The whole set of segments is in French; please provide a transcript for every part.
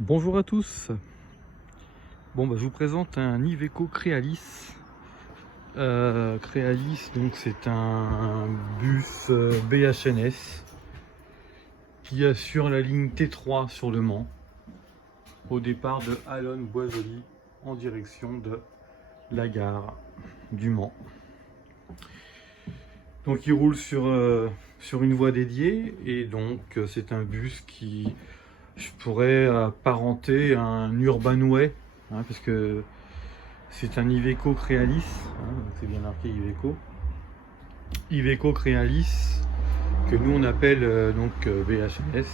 Bonjour à tous. Bon, je vous présente un Iveco Crealis. Crealis, donc c'est un bus BHNS qui assure la ligne T3 sur Le Mans au départ de Allonnes-Boisjoli en direction de la gare du Mans. Donc il roule sur une voie dédiée et donc c'est un bus qui je pourrais apparenter à un Urbanway, parce que c'est un Iveco Crealis, c'est bien marqué Iveco Crealis, que nous on appelle BHNS,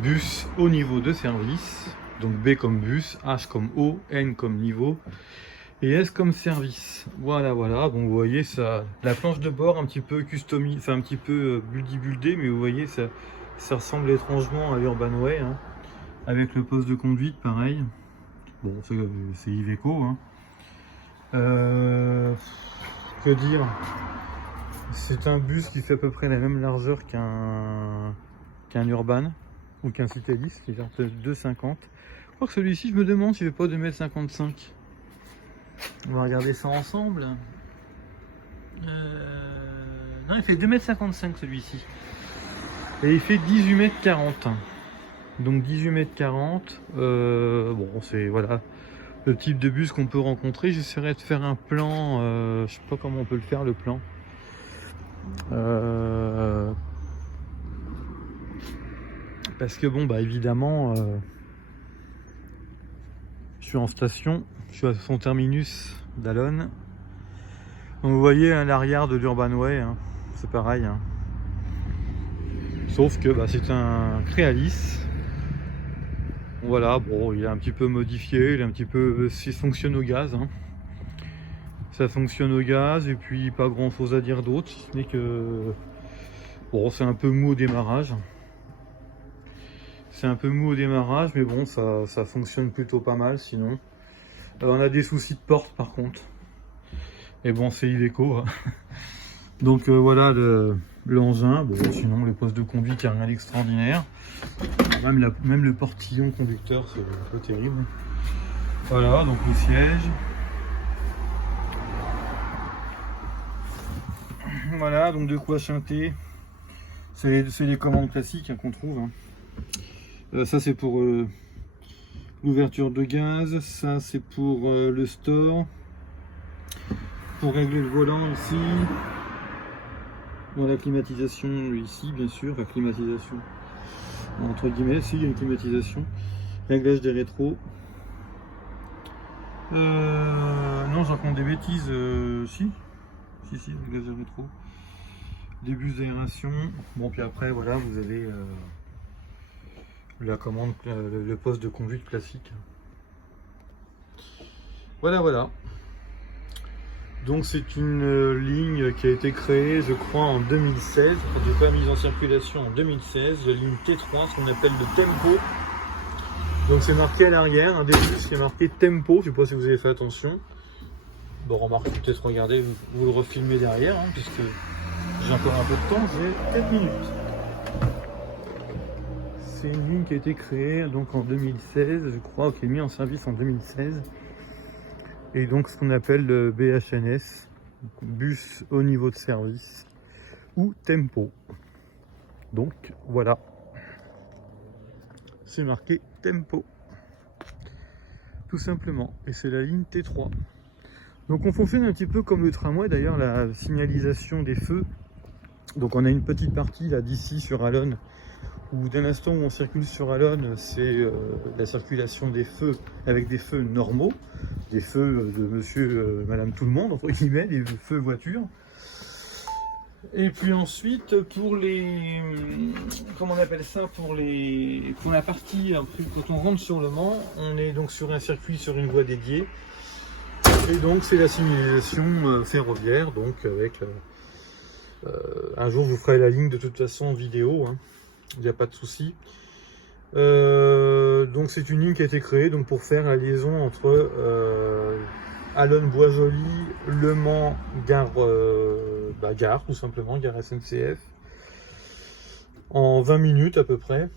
bus haut niveau de service, donc B comme bus, H comme haut, N comme niveau, et S comme service. Voilà, bon vous voyez ça, la planche de bord un petit peu customisée, enfin un petit peu buildée, mais vous voyez ça ressemble étrangement à l'Urbanway, avec le poste de conduite pareil. Bon, c'est Iveco. Que dire? C'est un bus qui fait à peu près la même largeur qu'un Urban ou qu'un Citalis, qui fait 2,50. Je crois que celui-ci, je me demande s'il ne fait pas 2,55 m. On va regarder ça ensemble. Non, il fait 2,55 m celui-ci. Et il fait 18,40 m. Donc 18,40 m. Bon, c'est voilà le type de bus qu'on peut rencontrer. J'essaierai de faire un plan. Je sais pas comment on peut le faire, le plan. Parce que bon, évidemment, je suis en station. Je suis à son terminus d'Allonnes. Donc vous voyez l'arrière de l'Urbanway, c'est pareil. Sauf que c'est un Crealis. Voilà, bon, il est un petit peu modifié, il est un petit peu, ça fonctionne au gaz. Ça fonctionne au gaz et puis pas grand chose à dire d'autre, si ce n'est que bon, c'est un peu mou au démarrage. C'est un peu mou au démarrage, mais bon, ça fonctionne plutôt pas mal sinon. On a des soucis de porte par contre. Et bon, c'est Iveco. Donc voilà l'engin. Bon, sinon le poste de conduite, il n'y a rien d'extraordinaire. Même le portillon conducteur, c'est un peu terrible. Voilà, donc le siège. Voilà, donc de quoi chanter. C'est les commandes classiques qu'on trouve. Ça c'est pour l'ouverture de gaz. Ça c'est pour le store. Pour régler le volant ici. Bon, la climatisation ici, bien sûr. La climatisation entre guillemets, si, il y a une climatisation. Réglage des rétros. Non, j'en compte des bêtises. Si, réglage des rétros. Des bus d'aération. Bon, puis après, voilà, vous avez la commande, le poste de conduite classique. Voilà. Donc c'est une ligne qui a été créée, je crois, en 2016. Elle n'est pas mise en circulation en 2016. La ligne T3, ce qu'on appelle le Tempo. Donc c'est marqué à l'arrière, un des bus qui est marqué Tempo. Je ne sais pas si vous avez fait attention. Bon, remarquez, peut-être regardez, vous le refilmez derrière, puisque j'ai encore un peu de temps, j'ai 4 minutes. C'est une ligne qui a été créée donc en 2016, je crois, qui est mise en service en 2016. Et donc ce qu'on appelle le BHNS, bus haut niveau de service, ou Tempo. Donc voilà, c'est marqué Tempo, tout simplement, et c'est la ligne T3. Donc on fonctionne un petit peu comme le tramway, d'ailleurs la signalisation des feux. Donc on a une petite partie là d'ici sur Allonnes, où d'un instant où on circule sur Allonnes, c'est la circulation des feux avec des feux normaux, des feux de monsieur, madame tout le monde, entre guillemets, des feux voitures. Et puis ensuite, pour les, comment on appelle ça, pour la partie, quand on rentre sur Le Mans, on est donc sur un circuit, sur une voie dédiée. Et donc c'est la signalisation ferroviaire, donc avec, un jour je vous ferai la ligne de toute façon en vidéo, il n'y a pas de souci. Donc c'est une ligne qui a été créée donc pour faire la liaison entre Allonnes-Boisjoli, Le Mans, gare tout simplement, gare SNCF, en 20 minutes à peu près.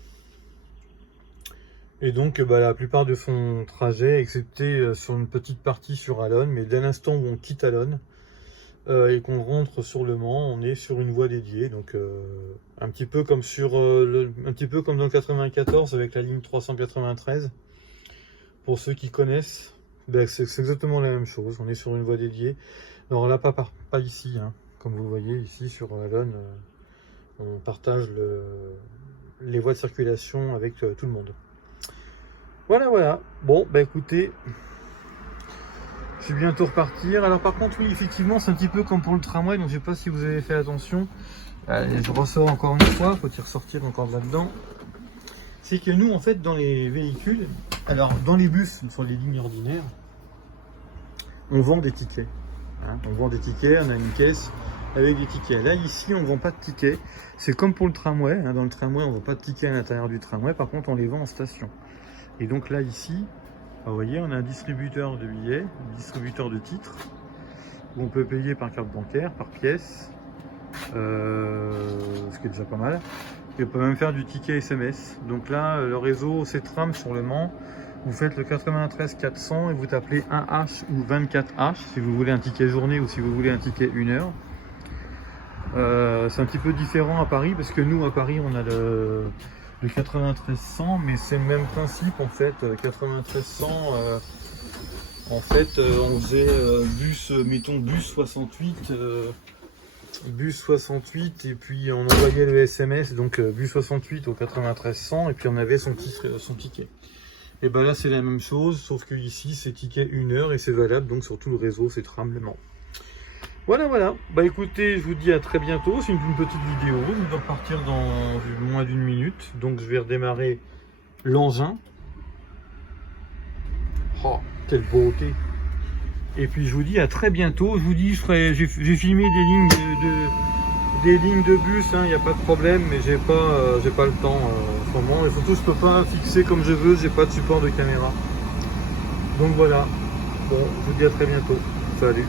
Et donc la plupart de son trajet, excepté sur une petite partie sur Allonne, mais dès l'instant où on quitte Allonne et qu'on rentre sur Le Mans, on est sur une voie dédiée. Donc un petit peu comme un petit peu comme dans le 94 avec la ligne 393. Pour ceux qui connaissent, c'est exactement la même chose. On est sur une voie dédiée. Alors là, pas ici, hein. Comme vous le voyez ici sur Allonne, on partage les voies de circulation avec tout le monde. Voilà. Bon, écoutez, je vais bientôt repartir. Alors par contre, oui, effectivement, c'est un petit peu comme pour le tramway, donc je sais pas si vous avez fait attention. Allez, je ressors encore une fois, faut y ressortir encore là-dedans. C'est que nous, en fait, dans les véhicules, alors dans les bus, sur les lignes ordinaires, on vend des tickets. Hein, on vend des tickets, on a une caisse avec des tickets. Là, ici, on ne vend pas de tickets. C'est comme pour le tramway. Hein, dans le tramway, on ne vend pas de tickets à l'intérieur du tramway. Par contre, on les vend en station. Et donc là, ici, vous voyez, on a un distributeur de billets, un distributeur de titres, où on peut payer par carte bancaire, par pièce, ce qui est déjà pas mal. Et on peut même faire du ticket SMS. Donc là, le réseau C-Tram sur Le Mans, vous faites le 93 400 et vous tapez 1H ou 24H si vous voulez un ticket journée ou si vous voulez un ticket 1 heure. C'est un petit peu différent à Paris parce que nous à Paris on a le 93 100, mais c'est le même principe en fait. 93 100, en fait on faisait mettons bus 68. Bus 68 et puis on envoyait le SMS, donc bus 68 au 93 100 et puis on avait son ticket. Et là c'est la même chose, sauf que ici c'est ticket 1 heure et c'est valable donc sur tout le réseau, c'est tram Le Mans. Voilà. Écoutez, je vous dis à très bientôt. C'est une petite vidéo, je dois partir dans moins d'1 minute, donc je vais redémarrer l'engin. Oh, quelle beauté! Et puis je vous dis à très bientôt. Je vous dis, j'ai filmé des lignes de bus, il n'y a pas de problème, mais j'ai pas le temps en ce moment. Et surtout, je peux pas fixer comme je veux, j'ai pas de support de caméra. Donc voilà. Bon, je vous dis à très bientôt. Salut.